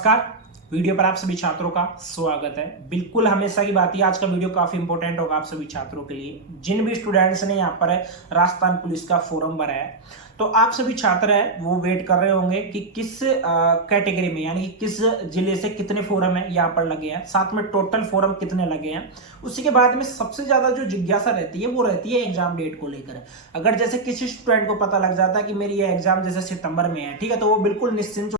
नमस्कार। वीडियो पर आप सभी छात्रों का स्वागत है। बिल्कुल हमेशा की बात है, आज का वीडियो काफी इंपॉर्टेंट होगा आप सभी छात्रों के लिए। जिन भी स्टूडेंट्स ने यहाँ पर राजस्थान पुलिस का फॉर्म भरा है, तो आप सभी छात्र हैं वो वेट कर रहे होंगे कि किस कैटेगरी में यानी कि किस जिले से कितने फॉर्म है यहाँ पर लगे हैं, साथ में टोटल फॉर्म कितने लगे हैं। उसी के बाद में सबसे ज्यादा जो जिज्ञासा रहती है वो रहती है एग्जाम डेट को लेकर। अगर जैसे किसी स्टूडेंट को पता लग जाता है कि मेरी ये एग्जाम जैसे सितंबर में है, ठीक है, तो वो बिल्कुल निश्चिंत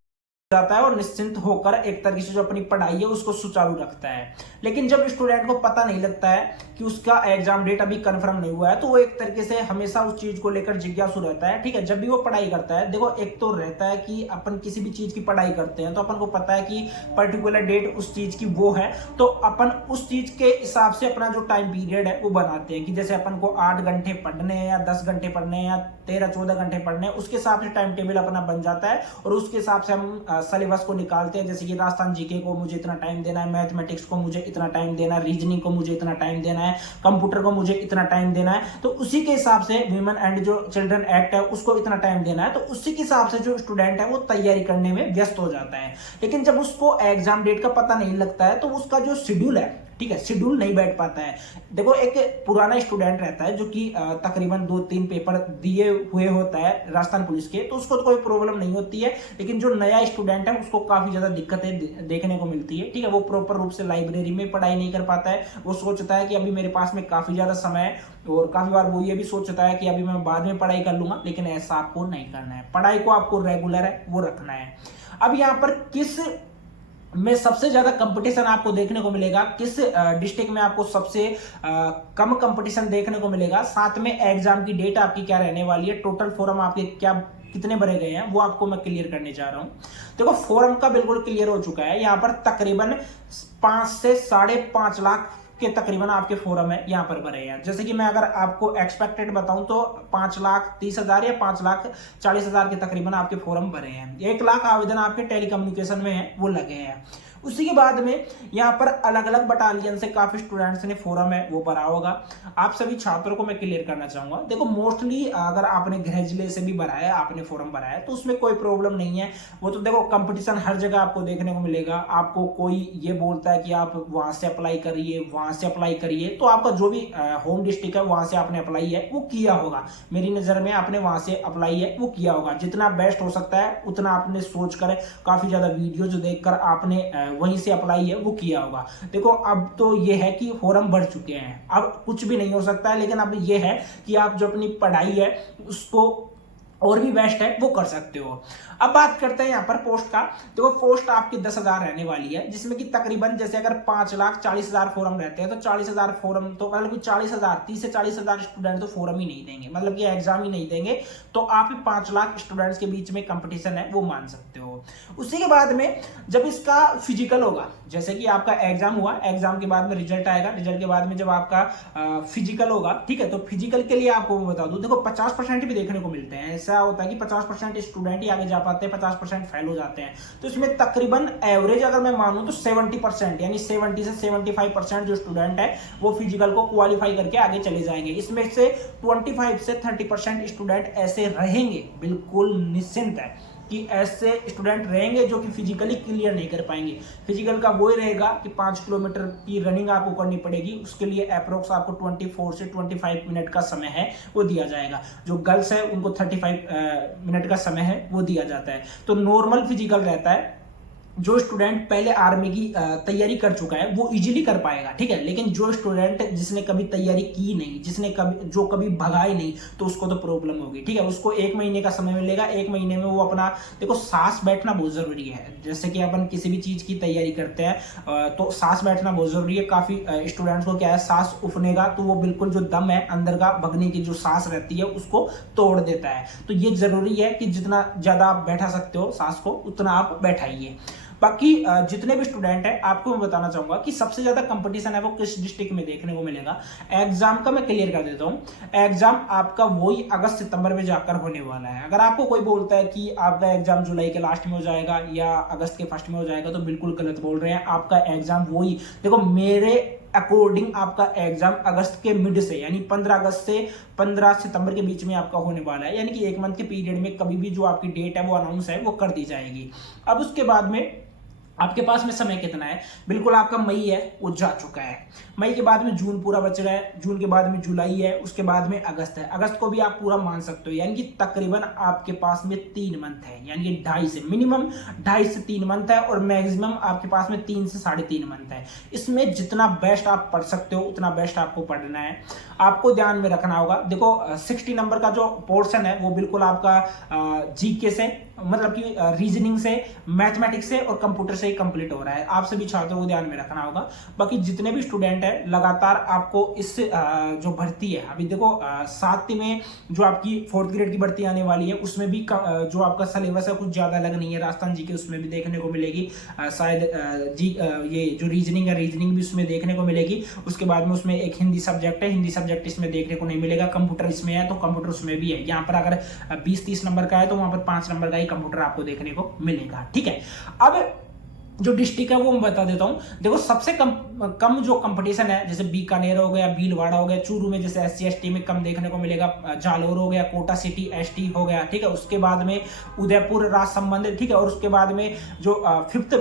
जाता है और निश्चिंत होकर एक तरीके से जो अपनी पढ़ाई है उसको सुचारू रखता है। लेकिन जब स्टूडेंट को पता नहीं लगता है कि उसका एग्जाम डेट अभी कंफर्म नहीं हुआ है, तो वो एक तरीके से हमेशा उस चीज को लेकर जिज्ञासु रहता है। ठीक है, जब भी वो पढ़ाई करता है, देखो एक तो रहता है कि अपन किसी भी चीज की पढ़ाई करते हैं तो अपन को पता है कि पर्टिकुलर डेट उस चीज की वो है, तो अपन उस चीज के हिसाब से अपना जो टाइम पीरियड है वो बनाते हैं कि जैसे अपन को 8 घंटे पढ़ने हैं या 10 घंटे पढ़ने हैं या 13-14 घंटे पढ़ने हैं, उसके हिसाब से टाइम टेबल अपना बन जाता है और उसके हिसाब से हम सिलेबस को निकालते हैं। जैसे कि राजस्थान जीके को मुझे इतना टाइम देना है, मैथमेटिक्स को मुझे इतना टाइम देना है, रीजनिंग को मुझे इतना टाइम देना है, कंप्यूटर को मुझे इतना टाइम देना है, तो उसी के हिसाब से वीमेन एंड जो चिल्ड्रन एक्ट है उसको इतना टाइम देना है, तो उसी के हिसाब से जो स्टूडेंट है वो तैयारी करने में व्यस्त हो जाता है। लेकिन जब उसको एग्जाम डेट का पता नहीं लगता है तो उसका जो शेड्यूल है, ठीक है, शेड्यूल नहीं बैठ पाता है। देखो एक पुराना स्टूडेंट रहता है जो कि तकरीबन 2-3 पेपर दिए हुए होता है राजस्थान पुलिस के, तो उसको तो कोई प्रॉब्लम नहीं होती है। लेकिन जो नया स्टूडेंट है उसको काफी ज्यादा दिक्कतें देखने को मिलती है। ठीक है, वो प्रॉपर रूप से लाइब्रेरी में पढ़ाई नहीं कर पाता है। वो सोचता है कि अभी मेरे पास में काफी ज्यादा समय है, और काफी बार वो ये भी सोचता है कि अभी मैं बाद में पढ़ाई कर लूंगा, लेकिन ऐसा आपको नहीं करना है। पढ़ाई को आपको रेगुलर है वो रखना है। अब यहाँ पर किस में सबसे ज्यादा कंपटीशन आपको देखने को मिलेगा, किस डिस्ट्रिक्ट में आपको सबसे कम कंपटीशन देखने को मिलेगा, साथ में एग्जाम की डेट आपकी क्या रहने वाली है, टोटल फॉर्म आपके क्या कितने भरे गए हैं, वो आपको मैं क्लियर करने जा रहा हूं। देखो फॉर्म का बिल्कुल क्लियर हो चुका है। यहाँ पर तकरीबन 5 से 5.5 लाख के तकरीबन आपके फॉर्म है यहाँ पर भरे हैं। जैसे कि मैं अगर आपको एक्सपेक्टेड बताऊं तो 5,30,000 या 5,40,000 के तकरीबन आपके फॉर्म भरे हैं। 1 लाख आवेदन आपके टेलीकम्युनिकेशन में है वो लगे हैं। उसी के बाद में यहाँ पर अलग अलग बटालियन से काफी स्टूडेंट्स ने फॉर्म है वो भरा होगा। आप सभी छात्रों को मैं क्लियर करना चाहूंगा, देखो मोस्टली अगर आपने गृह जिले से भी भरा है, आपने फॉर्म भरा है, तो उसमें कोई प्रॉब्लम नहीं है। वो तो देखो कंपटीशन हर जगह आपको देखने को मिलेगा। आपको कोई ये बोलता है कि आप वहां से अप्लाई करिए, वहां से अप्लाई करिए, तो आपका जो भी होम डिस्ट्रिक्ट है वहां से आपने अप्लाई है वो किया होगा। मेरी नजर में आपने वहां से अप्लाई है वो किया होगा। जितना बेस्ट हो सकता है उतना आपने सोच कर काफी ज्यादा वीडियो जो देखकर आपने वहीं से अप्लाई है वो किया होगा। देखो अब तो ये है कि फॉर्म भर चुके हैं, अब कुछ भी नहीं हो सकता है। लेकिन अब ये है कि आप जो अपनी पढ़ाई है उसको और भी बेस्ट है वो कर सकते हो। अब बात करते हैं यहाँ पर पोस्ट का। देखो पोस्ट आपकी 10,000 रहने वाली है, जिसमें कि तकरीबन जैसे अगर 5,40,000 फॉर्म रहते हैं तो 40,000 फॉर्म, तो मतलब कि 40,000 30 से 40,000 स्टूडेंट तो फॉर्म ही नहीं देंगे, मतलब कि एग्जाम ही नहीं देंगे। तो आप 5 लाख स्टूडेंट्स के बीच में कंपटीशन है वो मान सकते हो। उसी के बाद में जब इसका फिजिकल होगा, जैसे कि आपका एग्जाम हुआ, एग्जाम के बाद में रिजल्ट आएगा, रिजल्ट के बाद में जब आपका फिजिकल होगा, ठीक है, तो फिजिकल के लिए आपको बता दूं, देखो 50% भी देखने को मिलते हैं। ऐसा होता है कि 50% स्टूडेंट ही आगे जा पाते हैं, 50% फेल हो जाते हैं। तो इसमें तकरीबन एवरेज अगर मैं मानूं तो 70% यानी 70 से 75% जो स्टूडेंट है वो फिजिकल को क्वालिफाई करके आगे चले जाएंगे। इसमें से 25 से 30% स्टूडेंट ऐसे रहेंगे, बिल्कुल निश्चिंत है कि ऐसे स्टूडेंट रहेंगे जो कि फिजिकली क्लियर नहीं कर पाएंगे। फिजिकल का वो ही रहेगा कि 5 किलोमीटर की रनिंग आपको करनी पड़ेगी, उसके लिए अप्रोक्स आपको 24 से 25 मिनट का समय है वो दिया जाएगा। जो गर्ल्स है उनको 35 मिनट का समय है वो दिया जाता है। तो नॉर्मल फिजिकल रहता है। जो स्टूडेंट पहले आर्मी की तैयारी कर चुका है वो इजीली कर पाएगा, ठीक है। लेकिन जो स्टूडेंट जिसने कभी तैयारी की नहीं, जिसने कभी भगा ही नहीं, तो उसको तो प्रॉब्लम होगी, ठीक है। उसको 1 महीने का समय मिलेगा। 1 महीने में वो अपना, देखो सांस बैठना बहुत जरूरी है। जैसे कि अपन किसी भी चीज की तैयारी करते हैं तो सांस बैठना बहुत जरूरी है। काफी स्टूडेंट्स को क्या है, सांस उफनेगा तो वो बिल्कुल जो दम है अंदर का भगने की जो सांस रहती है उसको तोड़ देता है। तो ये जरूरी है कि जितना ज्यादा आप बैठा सकते हो सांस को उतना आप बैठाइए। बाकी जितने भी स्टूडेंट हैं आपको मैं बताना चाहूंगा कि सबसे ज्यादा कंपटीशन है वो किस डिस्ट्रिक्ट में देखने को मिलेगा। एग्जाम का मैं क्लियर कर देता हूं। एग्जाम आपका वही अगस्त सितंबर में जाकर होने वाला है। अगर आपको कोई बोलता है कि आपका एग्जाम जुलाई के लास्ट में हो जाएगा या अगस्त के फर्स्ट में हो जाएगा, तो बिल्कुल गलत बोल रहे हैं। आपका एग्जाम वही, देखो मेरे अकॉर्डिंग आपका एग्जाम अगस्त के मिड से यानी 15 अगस्त से 15 सितंबर के बीच में आपका होने वाला है। यानी कि 1 मंथ के पीरियड में कभी भी जो आपकी डेट है वो अनाउंस है वो कर दी जाएगी। अब उसके बाद में आपके पास में समय कितना है? बिल्कुल आपका मई है वो जा चुका है, मई के बाद में जून पूरा बच रहा है, जून के बाद में जुलाई है, उसके बाद में अगस्त है, अगस्त को भी आप पूरा मान सकते हो, यानी कि तकरीबन आपके पास में 3 मंथ है, यानी कि 2.5 से मिनिमम 2.5 से 3 मंथ है और मैक्सिमम आपके पास में 3 से 3.5 मंथ है। इसमें जितना बेस्ट आप पढ़ सकते हो उतना बेस्ट आपको पढ़ना है। आपको ध्यान में रखना होगा, देखो 60 नंबर का जो पोर्शन है वो बिल्कुल आपका जीके से, मतलब कि रीजनिंग से, मैथमेटिक्स से और कंप्यूटर से ही कंप्लीट हो रहा है। आप सभी छात्रों को ध्यान में रखना होगा। बाकी जितने भी स्टूडेंट हैं लगातार आपको इस जो भर्ती है, अभी देखो 7वीं में जो आपकी 4th ग्रेड की भर्ती आने वाली है उसमें भी जो आपका सिलेबस है कुछ ज्यादा अलग नहीं है। राजस्थान जी के उसमें भी देखने को मिलेगी शायद ये जो रीजनिंग है रीजनिंग भी उसमें देखने को मिलेगी। उसके बाद में उसमें एक हिंदी सब्जेक्ट है, हिंदी सब्जेक्ट इसमें देखने को नहीं मिलेगा। कंप्यूटर इसमें है तो कंप्यूटर उसमें भी है। यहाँ पर अगर 20-30 नंबर का है तो वहां पर 5 नंबर का ही कंप्यूटर आपको देखने को मिलेगा। ठीक है, अब जो डिस्ट्रिक्ट है वो मैं बता देता हूं। देखो सबसे कम जो कंपटीशन है, जैसे बीकानेर हो गया, भीलवाड़ा हो गया, चूरू में जैसे SC ST में कम देखने को मिलेगा, जालोर हो गया, कोटा सिटी ST हो गया, ठीक है। उसके बाद में उदयपुर राजसमंद, ठीक है। और उसके बाद में जो 5th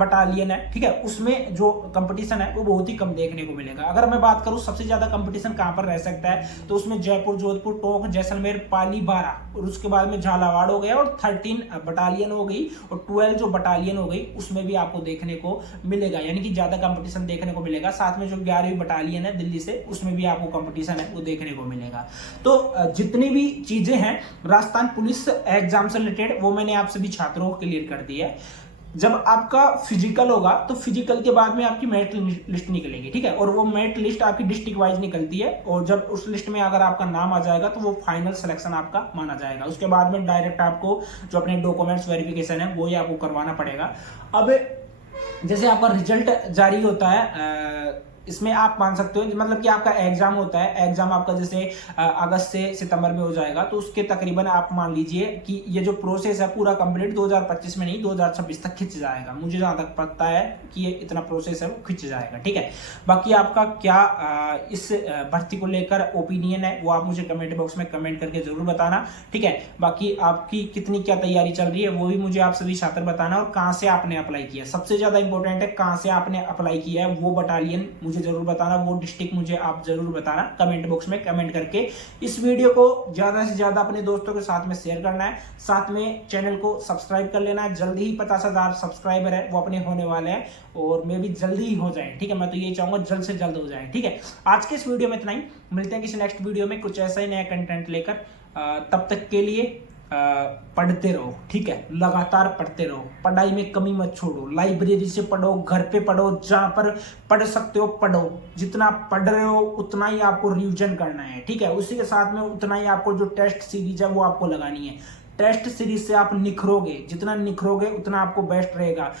बटालियन है, ठीक है, उसमें जो कंपटीशन है वो बहुत ही कम देखने को मिलेगा। अगर मैं बात करूं सबसे ज्यादा कंपटीशन कहां पर रह सकता है तो उसमें जयपुर, जोधपुर, टोंक, जैसलमेर, पाली, बारा और उसके बाद में झालावाड़ हो गया और 13 बटालियन हो गई और 12 जो बटालियन हो गई उसमें भी आपको देखने को मिलेगा, यानी कि ज्यादा कंपटीशन देखने को मिलेगा। साथ में जो 11वीं बटालियन है दिल्ली से उसमें भी आपको कंपटीशन है वो देखने को मिलेगा। तो जितनी भी चीजें हैं राजस्थान पुलिस एग्जाम से रिलेटेड वो मैंने आप सभी छात्रों को क्लियर कर दी है। जब आपका फिजिकल होगा तो फिजिकल के बाद में आपकी मेरिट लिस्ट निकलेगी, ठीक है। और वो मेरिट लिस्ट आपकी डिस्ट्रिक्ट वाइज निकलती है और जब उस लिस्ट में अगर आपका नाम आ जाएगा तो वो फाइनल सिलेक्शन आपका माना जाएगा। उसके बाद में डायरेक्ट आपको जो अपने डॉक्यूमेंट्स वेरिफिकेशन है वो ही आपको करवाना पड़ेगा। अब जैसे आपका रिजल्ट जारी होता है इसमें आप मान सकते हो, मतलब कि आपका एग्जाम होता है, एग्जाम आपका जैसे अगस्त से सितंबर में हो जाएगा तो उसके तकरीबन आप मान लीजिए कि ये जो प्रोसेस है पूरा कंप्लीट 2025 में नहीं 2026 तक खिंच जाएगा। मुझे जहां तक पता है कि ये इतना प्रोसेस है वो खिंच जाएगा, ठीक है। बाकी आपका क्या इस भर्ती को लेकर ओपिनियन है वो आप मुझे कमेंट बॉक्स में कमेंट करके जरूर बताना, ठीक है। बाकी आपकी कितनी क्या तैयारी चल रही है वो भी मुझे आप सभी छात्र बताना और कहां से आपने अप्लाई किया, सबसे ज्यादा इंपॉर्टेंट है कहां से आपने अप्लाई किया है वो बटालियन मुझे जरूर बताना, वो डिस्ट्रिक्ट मुझे आप जरूर बताना कमेंट बॉक्स में कमेंट करके। इस वीडियो को ज्यादा से ज्यादा अपने दोस्तों के साथ में शेयर करना है, साथ में चैनल को सब्सक्राइब कर लेना है। जल्दी ही 50,000 सब्सक्राइबर है वो अपने होने वाले हैं और मे भी जल्दी ही हो जाए, ठीक है। मैं तो यही चाहूंगा जल्द से जल्द हो जाए, ठीक है। आज के इस वीडियो में इतना ही, मिलते हैं किसी नेक्स्ट वीडियो में कुछ ऐसा ही नया कंटेंट लेकर। तब तक के लिए पढ़ते रहो, ठीक है, लगातार पढ़ते रहो, पढ़ाई में कमी मत छोड़ो, लाइब्रेरी से पढ़ो, घर पे पढ़ो, जहां पर पढ़ सकते हो पढ़ो। जितना पढ़ रहे हो उतना ही आपको रिवीजन करना है, ठीक है। उसी के साथ में उतना ही आपको जो टेस्ट सीरीज है वो आपको लगानी है। टेस्ट सीरीज से आप निखरोगे, जितना निखरोगे उतना आपको बेस्ट रहेगा।